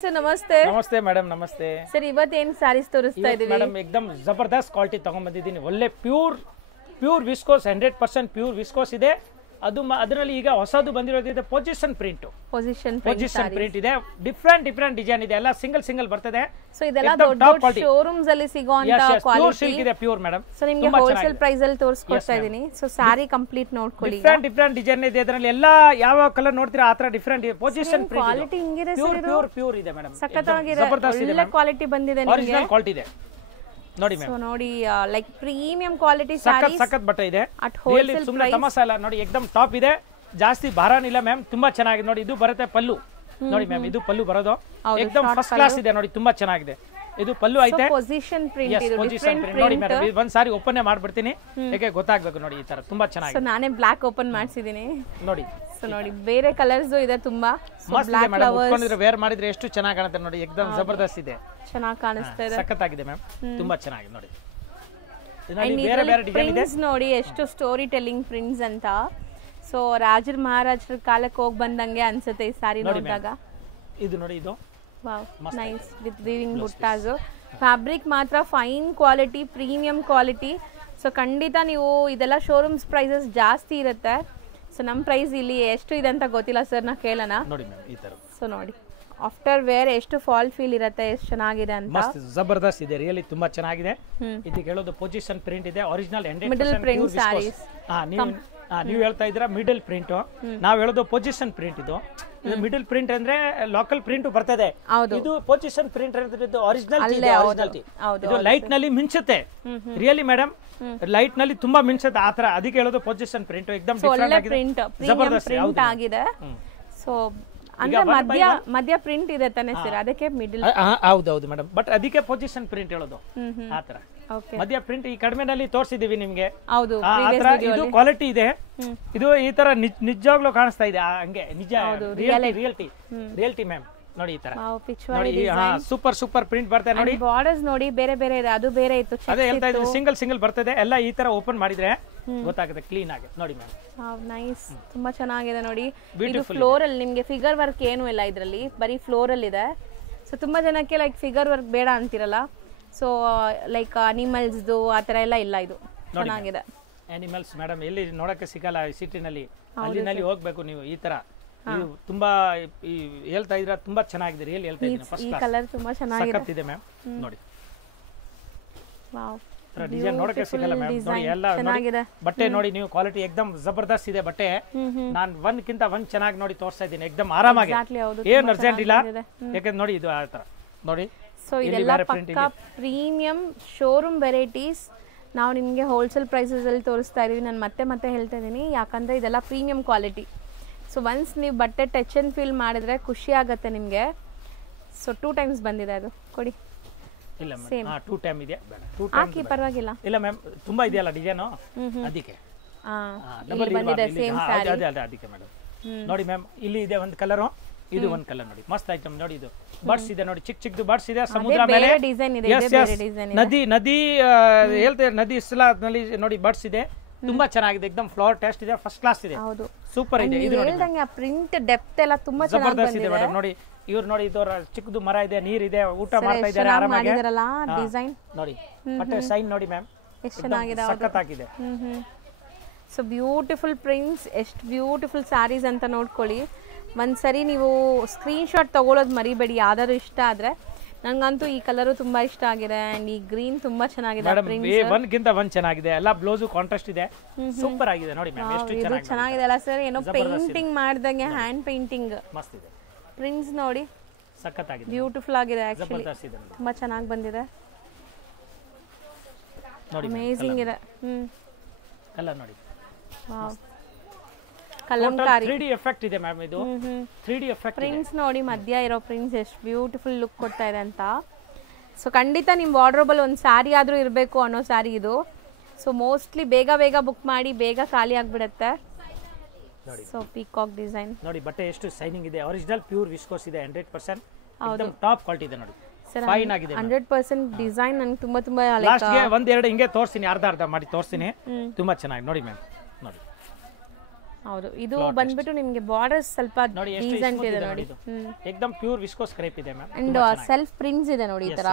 Sir नमस्ते नमस्ते madam नमस्ते सर ಇವತ್ತೇನ್ ಸಾರೀಸ್ ತೋರಿಸ್ತಾ ಇದೀವಿ मैडम एकदम जबरदस्त क्वालिटी ತಗೊಂಡು ಬಂದಿದ್ದೀನಿ ಒಳ್ಳೆ ಪ್ಯೂರ್ ವಿಸ್ಕೋಸ್ 100% ಪ್ಯೂರ್ ವಿಸ್ಕೋಸ್ ಇದೆ ಅದು ಅದರಲ್ಲಿ ಈಗ ಹೊಸದು ಬಂದಿರೋದಿದೆ ಪೊಸಿಷನ್ ಪೊಸಿಷನ್ ಪ್ರಿಂಟ್ ಇದೆ ಡಿಫರೆಂಟ್ ಡಿಸೈನ್ ಇದೆ ಎಲ್ಲ ಸಿಂಗಲ್ ಬರ್ತದೆ ಸೋ ಇದೆಲ್ಲ ದೊಡ್ಡ ಶೋರೂಮ್ಸ್ ಅಲ್ಲಿ ಸಿಗೋಂತ ಪ್ಯೂರ್ ಸಿಲ್ಕ್ ಇದೆ ಪ್ಯೂರ್ ಮೇಡಂ ಸೋ ನಿಮಗೆ ಹೋಲ್ಸೇಲ್ ಪ್ರೈಸ್ ಅಲ್ಲಿ ತೋರಿಸ್ಕೊಡ್ತಾ ಇದೀನಿ ಸೋ ಸಾರಿ ಕಂಪ್ಲೀಟ್ ನೋಡ್ಕೊಳ್ಳಿ ಡಿಫರೆಂಟ್ ಡಿಸೈನ್ ಇದೆ ಅದರಲ್ಲಿ ಎಲ್ಲ ಯಾವ ಕಲರ್ ನೋಡ್ತೀರಾ ಆ ತರ ಡಿಫರೆಂಟ್ ಪೊಸಿಷನ್ ಪ್ರಿಂಟ್ ಕ್ವಾಲಿಟಿ ಹಿಂಗಿದೆ ಸರ್ ಇದು ಪ್ಯೂರ್ ಇದೆ ಮೇಡಂ ಸಖತ್ತಾಗಿದೆ ಒಳ್ಳೆ ಕ್ವಾಲಿಟಿ ಬಂದಿದೆ ನಿಮಗೆ ಒರಿಜಿನಲ್ ಕ್ವಾಲಿಟಿ ಇದೆ ನೋಡಿ ಮ್ಯಾಮ್ ಸೋ ನೋಡಿ ಲೈಕ್ ಪ್ರೀಮಿಯಂ ಕ್ವಾಲಿಟಿ ಸಾರೀಸ್ ಸಖತ್ ಬಟ್ಟೆ ಇದೆ ರಿಯಲಿ ಸುಮ್ಮನೆ ತಮಾಷೆ ಅಲ್ಲ ನೋಡಿ एकदम ಟಾಪ್ ಇದೆ ಜಾಸ್ತಿ ಭಾರನಿಲ್ಲ ಮ್ಯಾಮ್ ತುಂಬಾ ಚೆನ್ನಾಗಿದೆ ನೋಡಿ ಇದು ಬರುತ್ತೆ ಪಲ್ಲು ನೋಡಿ ಮ್ಯಾಮ್ ಇದು ಪಲ್ಲು ಬರೋದು एकदम ಫಸ್ಟ್ ಕ್ಲಾಸ್ ಇದೆ ನೋಡಿ ತುಂಬಾ ಚೆನ್ನಾಗಿದೆ ಇದು ಪಲ್ಲು ಐತೆ ಪೊಸಿಷನ್ ಪ್ರಿಂಟ್ ಇದು ಡಿಫರೆಂಟ್ ಪ್ರಿಂಟ್ ನೋಡಿ ಮೇಡಂ ಒಂದು ಸಾರಿ ಓಪನ್ ಮಾಡ್ಬಿಡ್ತೀನಿ ಯಾಕೆ ಗೊತ್ತಾಗಬೇಕು ನೋಡಿ ಈ ತರ ತುಂಬಾ ಚೆನ್ನಾಗಿದೆ ಸೋ ನಾನೇ ಬ್ಲಾಕ್ ಓಪನ್ ಮಾಡ್ಸಿದೀನಿ ನೋಡಿ ಸೋ ನೋಡಿ ಬೇರೆ ಕಲರ್ಸ್ ಇದೆ ತುಂಬಾ ಮಸ್ತ್ ಇದೆ ಮೇಡಂ ಉಟ್ಕೊಂಡಿದ್ರೆ ವೇರ್ ಮಾಡಿದ್ರೆ ಎಷ್ಟು ಚೆನ್ನಾಗಿ ಕಾಣುತ್ತೆ ನೋಡಿ एकदम ಜಬರ್ದಸ್ತ್ ಇದೆ ಚೆನ್ನಾಗಿ ಕಾಣಿಸ್ತಾ ಇದೆ ಸಖತ್ತಾಗಿದೆ ಮ್ಯಾಮ್ ತುಂಬಾ ಚೆನ್ನಾಗಿದೆ ನೋಡಿ ಇದರಲ್ಲಿ ಬೇರೆ ಡಿಸೈನ್ ಇದೆ ನೋಡಿ ಎಷ್ಟು ಸ್ಟೋರಿ ಟೆಲ್ಲಿಂಗ್ ಪ್ರಿಂಟ್ಸ್ ಅಂತ ಸೋ ರಾಜರ ಮಹಾರಾಜರ ಕಾಲಕ್ಕೆ ಹೋಗಿ ಬಂದಂಗೆ ಅನ್ಸುತ್ತೆ ಈ ಸಾರಿ ನೋಡಿದಾಗ ಇದು ನೋಡಿ ಇದು wow nice with weaving buttas fabric ಮಾತ್ರ fine quality premium quality so ಖಂಡಿತ ನೀವು ಇದೆಲ್ಲ ಶೋರೂಮ್ಸ್ ಪ್ರೈಸಸ್ ಜಾಸ್ತಿ ಇರುತ್ತೆ ಸೊ ನಮ್ಮ ಪ್ರೈಸ್ ಇಲ್ಲಿ ಎಷ್ಟು ಇದೆ ಅಂತ ಗೊತ್ತಿಲ್ಲ ಸರ್ ನಾ ಕೇಳೋಣ ನೋಡಿ ಮ್ಯಾಮ್ ಈ ತರ ಸೊ ನೋಡಿ ಆಫ್ಟರ್ ವೇರ್ ಎಷ್ಟು ಫಾಲ್ ಫೀಲ್ ಇರುತ್ತೆ ಎಷ್ಟು ಚೆನ್ನಾಗಿದೆ ಅಂತ ಮಸ್ತ್ ಜಬರ್ದಸ್ತ್ ಇದೆ ರಿಯಲಿ ತುಂಬಾ ಚೆನ್ನಾಗಿದೆ ಇದಕ್ಕೆ ಹೇಳೋದು ಪೊಸಿಷನ್ ಪ್ರಿಂಟ್ ಇದೆ ಒರಿಜಿನಲ್ 100% ಮಿಡಲ್ ಪ್ರಿಂಟ್ ಸಾರೀಸ್ ನೀವು ಹೇಳ್ತಾ ಇದ್ದೀರಾ ಮಿಡಲ್ ಪ್ರಿಂಟ್ ನಾವು ಹೇಳೋದು ಪೊಸಿಷನ್ ಪ್ರಿಂಟ್ ಇದು ಮಿಡಲ್ ಪ್ರಿಂಟ್ ಅಂದ್ರೆ ಲೋಕಲ್ ಪ್ರಿಂಟ್ ಬರ್ತದೆ ಇದು ಪೊಸಿಷನ್ ಪ್ರಿಂಟ್ ಅಂದ್ರೆ ಒರಿಜಿನಲ್ ಇದು ಲೈಟ್ ನಲ್ಲಿ ಮಿಂಚುತ್ತೆ ರಿಯಲಿ ಮೇಡಮ್ ಲೈಟ್ ನಲ್ಲಿ ತುಂಬಾ ಮಿಂಚುತ್ತೆ ಆತರ ಅದಕ್ಕೆ ಹೇಳೋದು ಪೊಸಿಷನ್ ಪ್ರಿಂಟ್ एकदम ಡಿಫರೆಂಟ್ ಆಗಿದೆ ಜಬರ್ದಸ್ತ್ ಆಗಿದೆ ಸೊ ಅಂದ್ರೆ ಮಧ್ಯ ಪ್ರಿಂಟ್ ಇದೆ ತಾನೆ ಸರ್ ಅದಕ್ಕೆ ಮಿಡಲ್ ಹೌದು ಮೇಡಂ ಬಟ್ ಅದಕ್ಕೆ ಪೊಸಿಷನ್ ಪ್ರಿಂಟ್ ಹೇಳೋದು ಆತರ ಮಧ್ಯ ಪ್ರಿಂಟ್ ಈ ಕಡಿಮೆನಲ್ಲಿ ತೋರಿಸಿದೀವಿ ನಿಮ್ಗೆ ಹೌದು ಇದು ಕ್ವಾಲಿಟಿ ಇದೆ ಇದು ಈ ತರ ನಿಜವಾಗ್ಲೂ ಕಾಣಿಸ್ತಾ ಇದೆ ಹಂಗೆ ನಿಜ ರಿಯಲ್ಟಿ ಮ್ಯಾಮ್ ನೋಡಿ ಈ ತರ ನೋಡಿ ಸೂಪರ್ ಪ್ರಿಂಟ್ ಬರ್ತದೆ ನೋಡಿ ಬಾರ್ಡರ್ಸ್ ನೋಡಿ ಬೇರೆ ಇದೆ ಅದು ಬೇರೆ ಇತ್ತು ಅದೇ ಹೇಳ್ತಾ ಇದ್ದೀವಿ ಸಿಂಗಲ್ ಬರ್ತದೆ ಎಲ್ಲ ಈ ತರ ಓಪನ್ ಮಾಡಿದ್ರೆ ಗೊತ್ತಾಗುತ್ತೆ ಕ್ಲೀನ್ ಆಗಿ ನೋಡಿ ಮ್ಯಾಮ್ ನೈಸ್ ತುಂಬಾ ಚೆನ್ನಾಗಿದೆ ನೋಡಿ ಇದು ಫ್ಲೋರಲ್ ನಿಮ್ಗೆ ಫಿಗರ್ ವರ್ಕ್ ಏನು ಇಲ್ಲ ಇದ್ರಲ್ಲಿ ಬರೀ ಫ್ಲೋರಲ್ ಇದೆ ಸೊ ತುಂಬಾ ಜನಕ್ಕೆ ಲೈಕ್ ಫಿಗರ್ ವರ್ಕ್ ಬೇಡ ಅಂತಿರಲ್ಲ ಸೊ ಲೈಕ್ ಅನಿಮಲ್ಸ್ ಆ ತರ ಎಲ್ಲ ಇಲ್ಲ ಇದು ಚೆನ್ನಾಗಿದೆ ಅನಿಮಲ್ಸ್ ಮೇಡಮ್ ಎಲ್ಲಿ ನೋಡಕ್ಕೆ ಸಿಗಲ್ಲ ಸಿಟಿನಲ್ಲಿ ಅಲ್ಲಿನಲ್ಲಿ ಹೋಗ್ಬೇಕು ನೀವು ಈ ತರ ತುಂಬಾ ಹೇಳ್ತಾ ಇದ್ರ ತುಂಬಾ ಚೆನ್ನಾಗಿದೆ ರಿಯಲ್ ಹೇಳ್ತಾ ಇದ್ದೀನಿ ಫಸ್ಟ್ ಕ್ಲಾಸ್ ಈ ಕಲರ್ ತುಂಬಾ ಚೆನ್ನಾಗಿದೆ ಮ್ಯಾಮ್ ನೋಡಿ ವಾವ್ ಡಿಸೈನ್ ನೋಡಕ್ಕೆ ಸಿಗಲ್ಲ ಮ್ಯಾಮ್ ನೋಡಿ ಎಲ್ಲ ಬಟ್ಟೆ ನೋಡಿ ನೀವು ಕ್ವಾಲಿಟಿ एकदम ಜಬರ್ದಸ್ತ್ ಇದೆ ಬಟ್ಟೆ ನಾನು ಒಂದಕ್ಕಿಂತ ಒಂದ್ ಚೆನ್ನಾಗಿ ನೋಡಿ ತೋರಿಸ್ತಾ ಇದ್ದೀನಿ एकदम ಆರಾಮಾಗಿ ಏನು ಅರ್ಜೆಂಟ್ ಇಲ್ಲ ಯಾಕಂದ್ರೆ ನೋಡಿ ಇದು ಆ ತರ ನೋಡಿ ಸೊ ಇದೆಲ್ಲ ಪಕ್ಕಾ ಪ್ರೀಮಿಯಂ ಶೋರೂಮ್ ವೆರೈಟೀಸ್ ನಾವು ನಿಮಗೆ ಹೋಲ್ಸೇಲ್ ಪ್ರೈಸಸ್ ಅಲ್ಲಿ ತೋರಿಸ್ತಾ ಇದೀವಿ ನಾನು ಮತ್ತೆ ಹೇಳ್ತಾ ಇದ್ದೀನಿ ಯಾಕಂದ್ರೆ ಇದೆಲ್ಲ ಪ್ರೀಮಿಯಂ ಕ್ವಾಲಿಟಿ ಸೊ ಒನ್ಸ್ ನೀವು ಬಟ್ಟೆ ಟಚ್ ಅಂಡ್ ಫೀಲ್ ಮಾಡಿದ್ರೆ ಖುಷಿ ಆಗುತ್ತೆ ನಿಮಗೆ ಸೊ 2 ಟೈಮ್ಸ್ ಬಂದಿದೆ ಅದು ಕೊಡಿ ಇಲ್ಲ ಮ್ಯಾಮ್ 2 ಟೈಮ್ ಇದೆ ಬೇಡ 2 ಟೈಮ್ ಹಾಕಿ ಪರವಾಗಿಲ್ಲ ಇಲ್ಲ ಮ್ಯಾಮ್ ತುಂಬಾ ಇದೆಯಲ್ಲ ಡಿಸೈನ್ ಅದಕ್ಕೆ ಡಬಲ್ ಬಂದಿದೆ ಸೇಮ್ ಸಾರಿ ಅದಕ್ಕೆ ಮೇಡಮ್ ನೋಡಿ ಮ್ಯಾಮ್ ಇಲ್ಲಿ ಇದೆ ಒಂದು ಕಲರ್ ಇದು ಒಂದು ಕಲರ್ ನೋಡಿ ಮಸ್ತ್ ಐಟಮ್ ನೋಡಿ ಇದು ಬರ್ಡ್ಸ್ ಇದೆ ನೋಡಿ ಚಿಕ್ಕದು ಬರ್ಡ್ಸ್ ಇದೆ ಸಮುದ್ರ ಮೇಲೆ ಡಿಸೈನ್ ಇದೆ ಬೇರೆ ಡಿಸೈನ್ ಇದೆ ನದಿ ಹೇಳ್ತಾರೆ ನದಿ ಇಸ್ಲಾದಲ್ಲಿ ನೋಡಿ ಬರ್ಡ್ಸ್ ಇದೆ ತುಂಬಾ ಚೆನ್ನಾಗಿದೆ एकदम ಫ್ಲವರ್ ಟೇಸ್ಟ್ ಇದೆ ಫಸ್ಟ್ ಕ್ಲಾಸ್ ಇದೆ ಹೌದು ಸೂಪರ್ ಇದೆ ಇದು ನೋಡಿ ಹೇಳ್ದಂಗೆ ಆ ಪ್ರಿಂಟ್ ಡೆಪ್ತ್ ಎಲ್ಲ ತುಂಬಾ ಚೆನ್ನಾಗಿ ಬಂದಿದೆ ಮೇಡಂ ನೋಡಿ ಇವರು ನೋಡಿ ಇದರ ಚಿಕ್ಕದು ಮರ ಇದೆ ನೀರ್ ಇದೆ ಊಟ ಮಾಡ್ತಾ ಇದ್ದಾರೆ ಆರಾಮಾಗಿ ಮಾಡಿದರಲ್ಲ ಡಿಸೈನ್ ನೋಡಿ ಮತ್ತೆ ಸೈನ್ ನೋಡಿ ಮ್ಯಾಮ್ ಎಷ್ಟು ಚೆನ್ನಾಗಿದೆ ಸಖತ್ತಾಗಿದೆ ಸೊ ಬ್ಯೂಟಿಫುಲ್ ಪ್ರಿಂಟ್ಸ್ ಎಷ್ಟು ಬ್ಯೂಟಿಫುಲ್ ಸ್ಯಾರೀಸ್ ಅಂತ ನೋಡ್ಕೊಳ್ಳಿ ಒಂದ್ಸರಿ ನೀವು ಸ್ಕ್ರೀನ್ ಶಾಟ್ ತಗೊಳ್ಳೋದು ಮರಿಬೇಡಿ ಯಾವ್ದಾದ್ರು ಇಷ್ಟ ಆದ್ರೆ ನಂಗಂತೂ ಈ ಕಲರ್ ತುಂಬಾ ಇಷ್ಟ ಆಗಿದೆ ಅಂಡ್ ಈ ಗ್ರೀನ್ ತುಂಬಾ ಚೆನ್ನಾಗಿದೆ ಪ್ರಿಂಟ್ಸ್ ಒಂದ್ಗಿಂತ ಒಂದ್ ಚೆನ್ನಾಗಿದೆ ಎಲ್ಲ ಬ್ಲೌಸ್ ಕಾಂಟ್ರಾಸ್ಟ್ ಇದೆ ಸೂಪರ್ ಆಗಿದೆ ನೋಡಿ ಮ್ಯಾಮ್ ಎಷ್ಟು ಚೆನ್ನಾಗಿದೆ ಅಲ್ಲ ಸರ್ ಏನೋ ಪೇಂಟಿಂಗ್ ಮಾಡ್ದಂಗೆ ಹ್ಯಾಂಡ್ ಪೇಂಟಿಂಗ್ ಮಸ್ತ್ ಇದೆ ಪ್ರಿಂಟ್ಸ್ ನೋಡಿ ಸಖತ್ತಾಗಿದೆ ಬ್ಯೂಟಿಫುಲ್ ಆಗಿದೆ ಆಕ್ಚುಲಿ ತುಂಬಾ ಚೆನ್ನಾಗಿ ಬಂದಿದೆ ನೋಡಿ ಅಮೇಜಿಂಗ್ ಇದೆ ಕಲರ್ ನೋಡಿ ವಾವ್ ಕಲಂಕಾರಿ 3D ಎಫೆಕ್ಟ್ ಇದೆ ಮ್ಯಾಮ್ ಇದು 3D ಎಫೆಕ್ಟ್ ಪ್ರಿಂಟ್ಸ್ ನೋಡಿ ಮಧ್ಯ ಇರೋ ಪ್ರಿಂಟ್ಸ್ ಎಷ್ಟು ಬ್ಯೂಟಿಫುಲ್ ಲುಕ್ ಕೊಡ್ತಾ ಇದೆ ಅಂತ ಸೊ ಖಂಡಿತ ನಿಮ್ಮ ವಾರ್ಡ್ರೋಬಲ್ ಒಂದು ಸ್ಯಾರಿ ಆದ್ರೂ ಇರಬೇಕು ಅನ್ನೋ ಸ್ಯಾರಿ ಇದು ಸೊ ಮೋಸ್ಟ್ಲಿ ಬೇಗ ಬುಕ್ ಮಾಡಿ ಬೇಗ ಖಾಲಿ ಆಗ್ಬಿಡುತ್ತೆ ಸೊ ಪೀಕಾಕ್ ಡಿಸೈನ್ ನೋಡಿ ಬಟ್ಟೆ ಎಷ್ಟು ಶೈನಿಂಗ್ ಇದೆ ಒರಿಜಿನಲ್ ಪ್ಯೂರ್ ವಿಸ್ಕೋಸ್ ಇದೆ 100% एकदम ಟಾಪ್ ಕ್ವಾಲಿಟಿ ಇದೆ ನೋಡಿ ಫೈನ್ ಆಗಿದೆ 100% ಡಿಸೈನ್ ನನಗೆ ತುಂಬಾ ಲಾಸ್ಟ್ ಗೆ ಒಂದೆರಡು ಹಿಂಗೆ ತೋರಿಸ್ತೀನಿ ಅರ್ಧ ಮಾಡಿ ತೋರಿಸ್ತೀನಿ ತುಂಬಾ ಚೆನ್ನಾಗಿ ನೋಡಿ ಮ್ಯಾಮ್ ನೋಡಿ ಹೌದು ಇದು ಬಂದ್ಬಿಟ್ಟು ನಿಮಗೆ ಬಾರ್ಡರ್ಸ್ ಸ್ವಲ್ಪ ನೋಡಿ ಎಷ್ಟು ಡೀಸೆಂಟ್ smooth ಇದೆ ಇದೆ ನೋಡಿ ಇದು ಏಕದಮ್ ಪ್ಯೂರ್ ವಿಸ್ಕೋಸ್ ಕ್ರೇಪ್ ಇದೆ ಮ್ಯಾಮ್ ಅಂಡ್ ಸೆಲ್ಫ್ ಪ್ರಿಂಟ್ಸ್ ಇದೆ ನೋಡಿ ಈ ತರ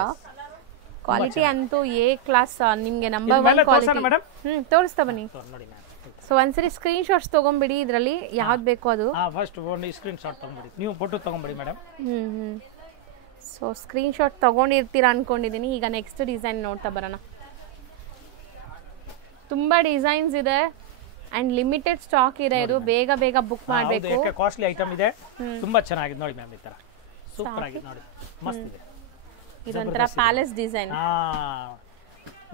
ಕ್ವಾಲಿಟಿ ಅಂತೂ ಎ ಕ್ಲಾಸ್ ನಿಮಗೆ ನಂಬರ್ ಮೇಲೆ 1 ಕ್ವಾಲಿಟಿ ಮೇಡಮ್ ತೋರಿಸ್ತಾ ಬನ್ನಿ ನೋಡಿ ಮ್ಯಾಮ್ ಸೊ ಒಂದ್ಸರಿ ಸ್ಕ್ರೀನ್ ಶಾಟ್ಸ್ ತಗೊಂಬಿಡಿ ಇದರಲ್ಲಿ ಯಾವ್ದು ಬೇಕೋ ಅದು ಫಸ್ಟ್ ಒಂದು ಸ್ಕ್ರೀನ್ ಶಾಟ್ ತಗೊಂಬಿಡಿ ನೀವು ಫೋಟೋ ತಗೊಂಬಿಡಿ ಮೇಡಮ್ ಸೊ ಸ್ಕ್ರೀನ್ ಶಾಟ್ ತಗೊಂಡಿರ್ತೀರಾ ಅನ್ಕೊಂಡಿದ್ದೀನಿ ಈಗ ನೆಕ್ಸ್ಟ್ ಡಿಸೈನ್ ನೋಡ್ತಾ ಬರೋಣ ತುಂಬಾ ಡಿಸೈನ್ಸ್ ಇದೆ ಅಂಡ್ ಲಿಮಿಟೆಡ್ ಸ್ಟಾಕ್ ಇದೆ ಇದು ಬೇಗ ಬೇಗ ಬುಕ್ ಮಾಡಬೇಕು ಯಾಕೆ ಕಾಸ್ಟ್ಲಿ ಐಟಮ್ ಇದೆ ತುಂಬಾ ಚೆನ್ನಾಗಿದೆ ನೋಡಿ ಮ್ಯಾಮ್ ಈ ತರ ಸೂಪರ್ ಆಗಿದೆ ನೋಡಿ ಮಸ್ತ್ ಇದೆ ಇದೊಂಥರ ಪ್ಯಾಲೇಸ್ ಡಿಸೈನ್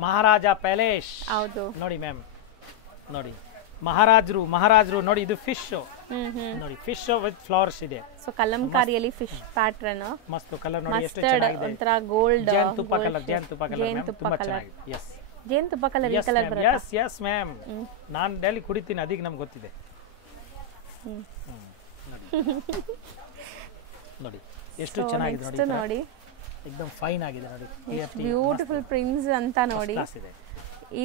ಮಹಾರಾಜ ಪ್ಯಾಲೇಸ್ ಹೌದು ನೋಡಿ ಮ್ಯಾಮ್ ನೋಡಿ ಮಹಾರಾಜರು ನೋಡಿ ಇದು ಫಿಶ್ ನೋಡಿ ಫಿಶ್ ವಿತ್ ಫ್ಲವರ್ಸ್ ಇದೆ ಸೊ ಕಲಂಕಾರಿಯಲ್ಲಿ ಫಿಶ್ ಪ್ಯಾಟರ್ನ್ ಮಸ್ತ್ ಕಲರ್ ನೋಡಿ ಎಷ್ಟು ಮಸ್ಟರ್ಡ್ ಚೆನ್ನಾಗಿದೆ ಒಂಥರ ಗೋಲ್ಡ್ ಜೇನುತುಪ್ಪ ಕಲರ್ ಮ್ಯಾಮ್ ತುಂಬಾ ಚೆನ್ನಾಗಿದೆ ಎಸ್ ಜೇನುತುಪ್ಪ ಕಲರ್ ಈ ಕಲರ್ ಬರುತ್ತೆ ಎಸ್ ಮ್ಯಾಮ್ ನಾನು ಡೈಲಿ ಕುಡಿತೀನಿ ಅದಕ್ಕೆ ನಮ್ಗೆ ಗೊತ್ತಿದೆ ನೋಡಿ ಎಷ್ಟು ಚೆನ್ನಾಗಿದೆ ನೋಡಿ ನೋಡಿ एकदम ಫೈನ್ ಆಗಿದೆ ನೋಡಿ ಬ್ಯೂಟಿಫುಲ್ ಪ್ರಿಂಟ್ಸ್ ಅಂತ ನೋಡಿ ಕ್ಲಾಸ್ ಇದೆ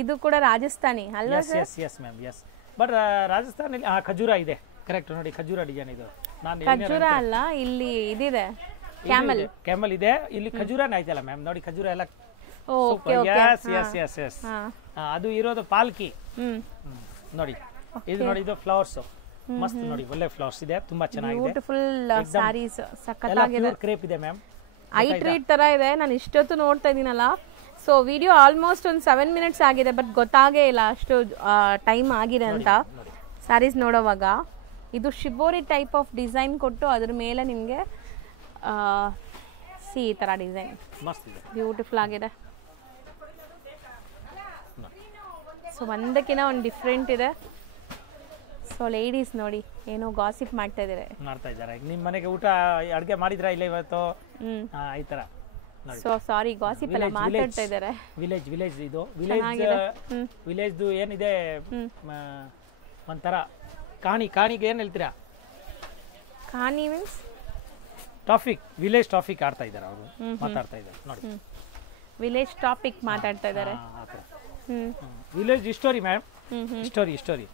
ಇದು ಕೂಡ ರಾಜಸ್ಥಾನಿ ಅಲ್ವಾ sir yes ma'am yes but ರಾಜಸ್ಥಾನಲ್ಲಿ ಖಜೂರ ಇದೆ ಕರೆಕ್ಟ್ ನೋಡಿ ಖಜೂರ ಡಿಸೈನ್ ಇದು ನಾನು ಖಜೂರ ಅಲ್ಲ ಇಲ್ಲಿ ಇದಿದೆ ಕ್ಯಾಮಲ್ ಇದೆ ಇಲ್ಲಿ ಖಜೂರನೇ ಐತಲ್ಲ ಮ್ಯಾಮ್ ನೋಡಿ ಖಜೂರ ಎಲ್ಲ ಓಕೆ ಎಸ್ ಅದು ಇರೋದು ಪಾಲ್ಕಿ ನೋಡಿ ಇದು ನೋಡಿ ಇದು ಫ್ಲವರ್ಸ್ ಮಸ್ತ್ ನೋಡಿ ಒಳ್ಳೆ ಫ್ಲವರ್ಸ್ ಇದೆ ತುಂಬಾ ಚೆನ್ನಾಗಿದೆ ಬ್ಯೂಟಿಫುಲ್ ಸ್ಯಾರೀಸ್ ಸಕ್ಕತ್ತಾಗಿದೆ ಕ್ರೇಪ್ ಇದೆ ಮ್ಯಾಮ್ ಐ ಟ್ರೀಟ್ ತರ ಇದೆ ನಾನು ಇಷ್ಟೊತ್ತು ನೋಡ್ತಾ ಇದೀನಲ್ಲ ಸೊ ವಿಡಿಯೋ ಆಲ್ಮೋಸ್ಟ್ ಒಂದು 7 ಮಿನಿಟ್ಸ್ ಆಗಿದೆ ಬಟ್ ಗೊತ್ತಾಗೇ ಇಲ್ಲ ಅಷ್ಟು ಟೈಮ್ ಆಗಿದೆ ಅಂತ ಸ್ಯಾರೀಸ್ ನೋಡೋವಾಗ ಇದು ಶಿಬೋರಿ ಟೈಪ್ ಆಫ್ ಡಿಸೈನ್ ಕೊಟ್ಟು ಅದ್ರ ಮೇಲೆ ನಿಮಗೆ ಈ ತರ ಡಿಸೈನ್ ಮಸ್ತ್ ಇದೆ ಬ್ಯೂಟಿಫುಲ್ ಆಗಿದೆ ಸೊ ಒಂದಕ್ಕಿಂತ ಒಂದು ಡಿಫ್ರೆಂಟ್ ಇದೆ ಸೊ ಲೇಡೀಸ್ ನೋಡಿ ಏನೋ ಗಾಸಿಪ್ ಮಾಡ್ತಾ ಇದ್ದಾರೆ ನಿಮ್ಮ ಮನೆಗೆ ಊಟ ಅಡುಗೆ ಮಾಡಿದ್ರಾ ಇಲ್ಲ ಇವತ್ತು ಈ ತರ ಸೊ ಸಾರಿ ಗಾಸಿಪ್ ಎಲ್ಲ ಮಾತಾಡ್ತಾ ಇದ್ದಾರೆ ವಿಲೇಜ್ ಇದು ವಿಲೇಜ್ ಏನಿದೆ ಒಂಥರ ಕಾಣಿಗೆ ಏನ್ ಹೇಳ್ತೀರಾ ಕಾಣಿ ಮೀನ್ಸ್ ವಿಲೇಜ್ ಟಾಪಿಕ್ ಆಡ್ತಾ ಇದ್ದಾರೆ ಅವರು ಮಾತಾಡ್ತಾ ಇದ್ದಾರೆ ನೋಡಿ ವಿಲೇಜ್ ಟಾಪಿಕ್ ಮಾತಾಡ್ತಾ ಇದ್ದಾರೆ ವಿಲೇಜ್ ಹಿಸ್ಟೋರಿ ಮ್ಯಾಮ್ ಹಿಸ್ಟೋರಿ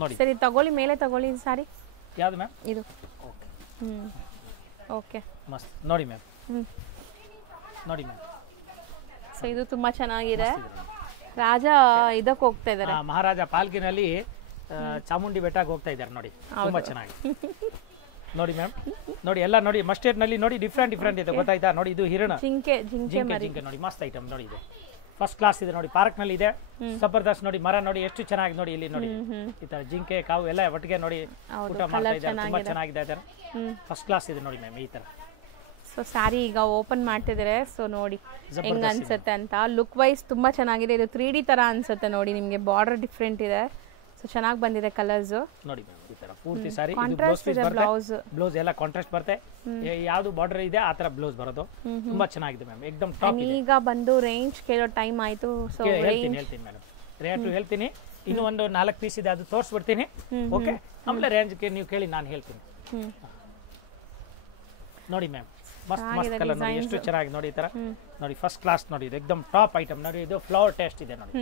ನೋಡಿ ಸರಿ ತಗೊಳ್ಳಿ ಮೇಲೆ ತಗೊಳ್ಳಿ ಸಾರಿ ಯಾವುದು ಮ್ಯಾಮ್ ಇದು ಓಕೆ ಮಸ್ತ್ ನೋಡಿ ಮ್ಯಾಮ್ ನೋಡಿ ಮ್ಯಾಮ್ ಸೊ ಇದು ತುಂಬಾ ಚೆನ್ನಾಗಿದೆ ರಾಜ ಇದಕ್ಕೆ ಹೋಗ್ತಾ ಇದ್ದಾರೆ ಮಹಾರಾಜ ಪಾಲ್ಕಿನಲ್ಲಿ ಚಾಮುಂಡಿ ಬೆಟ್ಟಕ್ಕೆ ಹೋಗ್ತಾ ಇದ್ದಾರೆ ನೋಡಿ ತುಂಬಾ ಚೆನ್ನಾಗಿ ನೋಡಿ ಮ್ಯಾಮ್ ನೋಡಿ ಎಲ್ಲ ನೋಡಿ ಮಸ್ಟರ್ಡ್ ನಲ್ಲಿ ನೋಡಿ ಡಿಫ್ರೆಂಟ್ ಇದೆ ಗೊತ್ತಾಯ್ತಾ ನೋಡಿ ಇದು ಹಿರಣ ಜಿಂಕೆ ನೋಡಿ ಮಸ್ತ್ ಐಟಮ್ ನೋಡಿ ಇದು ಫಸ್ಟ್ ಕ್ಲಾಸ್ ಇದೆ ನೋಡಿ ಪಾರ್ಕ್ ನಲ್ಲಿ ಇದೆ ಜಬರ್ದಸ್ತ್ ನೋಡಿ ಮರ ನೋಡಿ ಎಷ್ಟು ಚೆನ್ನಾಗಿ ನೋಡಿ ಇಲ್ಲಿ ನೋಡಿ ಈ ತರ ಜಿಂಕೆ ಕಾವು ಎಲ್ಲ ಒಟ್ಟಿಗೆ ನೋಡಿ ಊಟ ಮಾಡ್ತಾ ಇದ್ದಾರೆ ತುಂಬಾ ಚೆನ್ನಾಗಿದೆ ಫಸ್ಟ್ ಕ್ಲಾಸ್ ಇದೆ ನೋಡಿ ಮ್ಯಾಮ್ ಈ ತರ ಸೊ ಸ್ಯಾರಿ ಈಗ ಓಪನ್ ಮಾಡ್ತಿದ್ದಾರೆ ಸೊ ನೋಡಿ ಹೆಂಗ್ ಅನ್ಸುತ್ತೆ ಅಂತ ಲುಕ್ ವೈಸ್ ತುಂಬಾ ಚೆನ್ನಾಗಿದೆ ಇದು 3D ತರ ಅನ್ಸುತ್ತೆ ನೋಡಿ ನಿಮಗೆ ಬಾರ್ಡರ್ ಡಿಫ್ರೆಂಟ್ ಇದೆ ಸೊ ಚೆನ್ನಾಗಿ ಬಂದಿದೆ ಕಲರ್ಸ್ ನೋಡಿ ಮ್ಯಾಮ್ ಈ ತರ ಪೂರ್ತಿ ಸಾರಿ ಇದು ಬ್ಲೌಸ್ ಪೀಸ್ ಬರುತ್ತೆ ಬ್ಲೌಸ್ ಎಲ್ಲ ಕಾಂಟ್ರಾಸ್ಟ್ ಬರುತ್ತೆ ಯಾವುದು ಬಾರ್ಡರ್ ಇದೆ ಆ ತರ ಬ್ಲೌಸ್ ಬರೋದು ತುಂಬಾ ಚೆನ್ನಾಗಿದೆ ಮ್ಯಾಮ್ एकदम ಟಾಪ್ ಇದೆ ಈಗ ಬಂದು ರೇಂಜ್ ಕೇಳೋ ಟೈಮ್ ಆಯ್ತು ಸೊ ಹೇಳ್ತೀನಿ ಮೇಡಮ್ ರೇಟ್ ಹೇಳ್ತೀನಿ ಇನ್ನು ಒಂದು 4 ಪೀಸ್ ಇದೆ ಅದು ತೋರಿಸ್ಬಿಡ್ತೀನಿ ಓಕೆ ಆಮೇಲೆ ರೇಂಜ್ ಗೆ ನೀವು ಕೇಳಿ ನಾನು ಹೇಳ್ತೀನಿ ನೋಡಿ ಮ್ಯಾಮ್ ಮಸ್ತ್ ಕಲರ್ ನೋಡಿ ಎಷ್ಟು ಚೆನ್ನಾಗಿ ನೋಡಿ ಈ ತರ ನೋಡಿ ಫಸ್ಟ್ ಕ್ಲಾಸ್ ನೋಡಿ ಇದು एकदम ಟಾಪ್ ಐಟಮ್ ನೋಡಿ ಇದು ಫ್ಲವರ್ ಟೇಸ್ಟ್ ಇದೆ ನೋಡಿ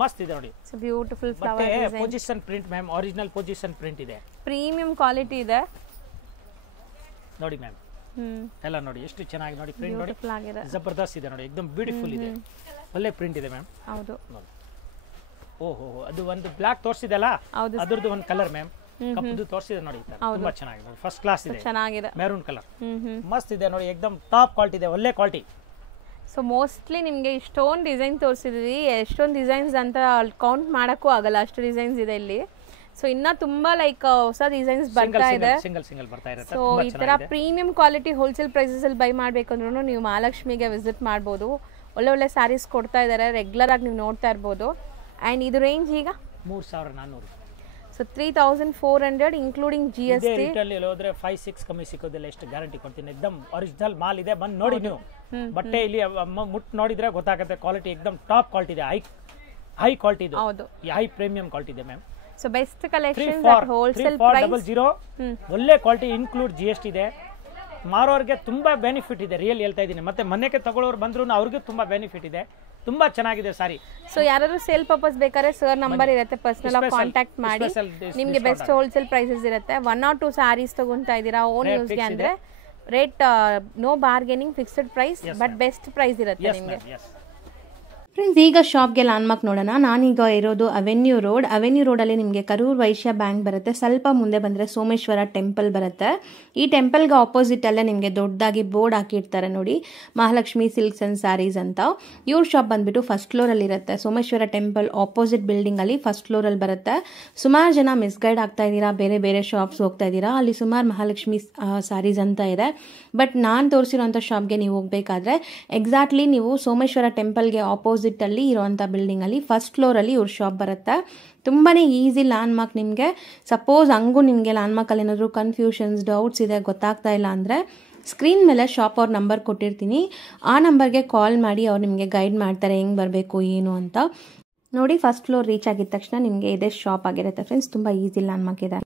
ಮಸ್ತ್ ಇದೆ ನೋಡಿ so beautiful flower design position print ma'am original position print ಇದೆ ಪ್ರೀಮಿಯಂ ಕ್ವಾಲಿಟಿ ಇದೆ ನೋಡಿ ಮ್ಯಾಮ್ ಎಲ್ಲ ನೋಡಿ ಎಷ್ಟು ಚೆನ್ನಾಗಿ ನೋಡಿ ಪ್ರಿಂಟ್ ನೋಡಿ ಜಬರ್ದಸ್ತ್ ಇದೆ ನೋಡಿ एकदम ಬ್ಯೂಟಿಫುಲ್ ಇದೆ ಒಳ್ಳೆ ಪ್ರಿಂಟ್ ಇದೆ ಮ್ಯಾಮ್ ಹೌದು ನೋಡಿ ಓಹೋ ಅದು ಒಂದು ಬ್ಲಾಕ್ ತೋರಿಸಿದಲ್ಲ ಅದರದ್ದು ಒಂದು ಕಲರ್ ಮ್ಯಾಮ್ ಕಪ್ಪದು ತೋರಿಸಿದೆ ನೋಡಿ ತುಂಬಾ ಚೆನ್ನಾಗಿದೆ ನೋಡಿ ಫಸ್ಟ್ ಕ್ಲಾಸ್ ಇದೆ ಚೆನ್ನಾಗಿದೆ ಮೆರೂನ್ ಕಲರ್ ಮಸ್ತ್ ಇದೆ ನೋಡಿ एकदम ಟಾಪ್ ಕ್ವಾಲಿಟಿ ಇದೆ ಒಳ್ಳೆ ಕ್ವಾಲಿಟಿ ಸೊ ಮೋಸ್ಟ್ಲಿ ನಿಮಗೆ ಇಷ್ಟೊಂದು ಡಿಸೈನ್ ತೋರಿಸಿದ್ವಿ ಎಷ್ಟೊಂದು ಡಿಸೈನ್ಸ್ ಅಂತ ಕೌಂಟ್ ಮಾಡೋಕ್ಕೂ ಆಗಲ್ಲ ಅಷ್ಟು ಡಿಸೈನ್ಸ್ ಇದೆ ಇಲ್ಲಿ ಸೊ ಇನ್ನ ತುಂಬಾ ಲೈಕ್ ಹೊಸ ಡಿಸೈನ್ಸ್ ಬರ್ತಾ ಇದೆ ಸಿಂಗಲ್ ಬರ್ತಾ ಇರುತ್ತೆ ಸೊ ಈ ತರ ಪ್ರೀಮಿಯಂ ಕ್ವಾಲಿಟಿ ಹೋಲ್ಸೇಲ್ ಪ್ರೈಸಸ್ ಅಲ್ಲಿ ಬೈ ಮಾಡ್ಬೇಕು ಅಂದ್ರೂ ನೀವು ಮಹಾಲಕ್ಷ್ಮಿಗೆ ವಿಸಿಟ್ ಮಾಡ್ಬೋದು ಒಳ್ಳೆ ಸ್ಯಾರೀಸ್ ಕೊಡ್ತಾ ಇದ್ದಾರೆ ರೆಗ್ಯುಲರ್ ಆಗಿ ನೀವು ನೋಡ್ತಾ ಇರ್ಬೋದು ಅಂಡ್ ಇದು ರೇಂಜ್ ಈಗ 3400 ಸೊ 3400 ಇನ್ಕ್ಲೂಡಿಂಗ್ GST ರಿಟೇಲ್ ಅಲ್ಲಿ ಹೋದ್ರೆ 5-6 ಕಮ್ಮಿ ಸಿಗೋದಿಲ್ಲ ಎಷ್ಟು ಗ್ಯಾರಂಟಿ ಕೊಡ್ತೀನಿ एकदम ಒರಿಜಿನಲ್ ಮಾಲ್ ಇದೆ ಬಂದು ನೋಡಿ ನೀವು ಬಟ್ಟೆ ಇಲ್ಲಿ ಮುಟ್ ನೋಡಿದ್ರೆ ಗೊತ್ತಾಗುತ್ತೆ ಕ್ವಾಲಿಟಿ एकदम ಟಾಪ್ ಕ್ವಾಲಿಟಿ ಇದೆ ಹೈ ಕ್ವಾಲಿಟಿ ಇದೆ ಹೌದು ಹೈ ಪ್ರೀಮಿಯಂ ಕ್ವಾಲಿಟಿ ಇದೆ ma'am so best collections at wholesale price 00 ಒಳ್ಳೆ ಕ್ವಾಲಿಟಿ ಇನ್ಕ್ಲೂಡ್ GST ಇದೆ ಮಾರೋರಿಗೆ ತುಂಬಾ ಬೆನಿಫಿಟ್ ಇದೆ ರಿಯಲ್ ಹೇಳ್ತಾ ಇದ್ದೀನಿ ಮತ್ತೆ ಮನೆಗೆ ತಗೊಳ್ಳೋರು ಬಂದ್ರು ಅವ್ರಿಗೆ ತುಂಬಾ ಬೆನಿಫಿಟ್ ಇದೆ ತುಂಬಾ ಚೆನ್ನಾಗಿದೆ ಸಾರಿ. ಸೊ ಯಾರಾದ್ರೂ ಸೇಲ್ ಪರ್ಪಸ್ ಬೇಕಾದ್ರೆ ಸರ್ ನಂಬರ್ ಇರುತ್ತೆ, ಪರ್ಸನಲ್ ಆಗಿ ಕಾಂಟ್ಯಾಕ್ಟ್ ಮಾಡಿ. ನಿಮಗೆ ಬೆಸ್ಟ್ ಹೋಲ್ಸೇಲ್ ಪ್ರೈಸಸ್ ಇರುತ್ತೆ. 1 or 2 ಸ್ಯಾರೀಸ್ ತಗೊಂತಾ ಇದ್ದೀರಾ ಓನ್ ಯೂಸ್ಗೆ ಅಂದ್ರೆ rate no bargaining, fixed price, but best price ಇರುತ್ತೆ ನಿಮಗೆ. ಫ್ರೆಂಡ್ಸ್, ಈಗ ಶಾಪ್ಗೆ ಲ್ಯಾಂಡ್ಮಾರ್ಕ್ ನೋಡೋಣ. ನಾನೀಗ ಇರೋದು ಅವೆನ್ಯೂ ರೋಡಲ್ಲಿ ನಿಮಗೆ ಕರೂರ್ ವೈಶ್ಯ ಬ್ಯಾಂಕ್ ಬರುತ್ತೆ. ಸ್ವಲ್ಪ ಮುಂದೆ ಬಂದರೆ ಸೋಮೇಶ್ವರ ಟೆಂಪಲ್ ಬರುತ್ತೆ. ಈ ಟೆಂಪಲ್ಗೆ ಆಪೋಸಿಟಲ್ಲೇ ನಿಮಗೆ ದೊಡ್ಡದಾಗಿ ಬೋರ್ಡ್ ಹಾಕಿರ್ತಾರೆ ನೋಡಿ, ಮಹಾಲಕ್ಷ್ಮಿ ಸಿಲ್ಕ್ಸ್ ಆ್ಯಂಡ್ ಸ್ಯಾರೀಸ್ ಅಂತ. ಇವ್ರ ಶಾಪ್ ಬಂದುಬಿಟ್ಟು ಫಸ್ಟ್ ಫ್ಲೋರಲ್ಲಿ ಇರುತ್ತೆ. ಸೋಮೇಶ್ವರ ಟೆಂಪಲ್ ಆಪೋಸಿಟ್ ಬಿಲ್ಡಿಂಗಲ್ಲಿ ಫಸ್ಟ್ ಫ್ಲೋರಲ್ಲಿ ಬರುತ್ತೆ. ಸುಮಾರು ಜನ ಮಿಸ್ಗೈಡ್ ಆಗ್ತಾ ಇದ್ದೀರಾ, ಬೇರೆ ಬೇರೆ ಶಾಪ್ಸ್ ಹೋಗ್ತಾ ಇದ್ದೀರಾ. ಅಲ್ಲಿ ಸುಮಾರು ಮಹಾಲಕ್ಷ್ಮಿ ಸ್ಯಾರೀಸ್ ಅಂತ ಇದೆ. ಬಟ್ ನಾನು ತೋರಿಸಿರೋಂಥ ಶಾಪ್ಗೆ ನೀವು ಹೋಗಬೇಕಾದ್ರೆ ಎಕ್ಸಾಕ್ಟ್ಲಿ ನೀವು ಸೋಮೇಶ್ವರ ಟೆಂಪಲ್ಗೆ ಆಪೋಸಿಟಲ್ಲಿ ಇರೋವಂಥ ಬಿಲ್ಡಿಂಗಲ್ಲಿ ಫಸ್ಟ್ ಫ್ಲೋರಲ್ಲಿ ಇವ್ರ ಶಾಪ್ ಬರುತ್ತೆ. ತುಂಬಾ ಈಸಿ ಲ್ಯಾಂಡ್ಮಾರ್ಕ್ ನಿಮಗೆ. ಸಪೋಸ್ ಹಂಗೂ ನಿಮಗೆ ಲ್ಯಾಂಡ್ಮಾರ್ಕಲ್ಲಿ ಏನಾದರೂ ಕನ್ಫ್ಯೂಷನ್ಸ್, ಡೌಟ್ಸ್ ಇದೆ, ಗೊತ್ತಾಗ್ತಾ ಇಲ್ಲ ಅಂದರೆ ಸ್ಕ್ರೀನ್ ಮೇಲೆ ಶಾಪ್ ಅವ್ರ ನಂಬರ್ ಕೊಟ್ಟಿರ್ತೀನಿ. ಆ ನಂಬರ್ಗೆ ಕಾಲ್ ಮಾಡಿ ಅವ್ರು ನಿಮಗೆ ಗೈಡ್ ಮಾಡ್ತಾರೆ ಹೆಂಗೆ ಬರಬೇಕು ಏನು ಅಂತ. ನೋಡಿ, ಫಸ್ಟ್ ಫ್ಲೋರ್ ರೀಚ್ ಆಗಿದ ತಕ್ಷಣ ನಿಮಗೆ ಇದೇ ಶಾಪ್ ಆಗಿರುತ್ತೆ ಫ್ರೆಂಡ್ಸ್. ತುಂಬ ಈಸಿ ಲ್ಯಾಂಡ್ಮಾರ್ಕ್ ಇದೆ.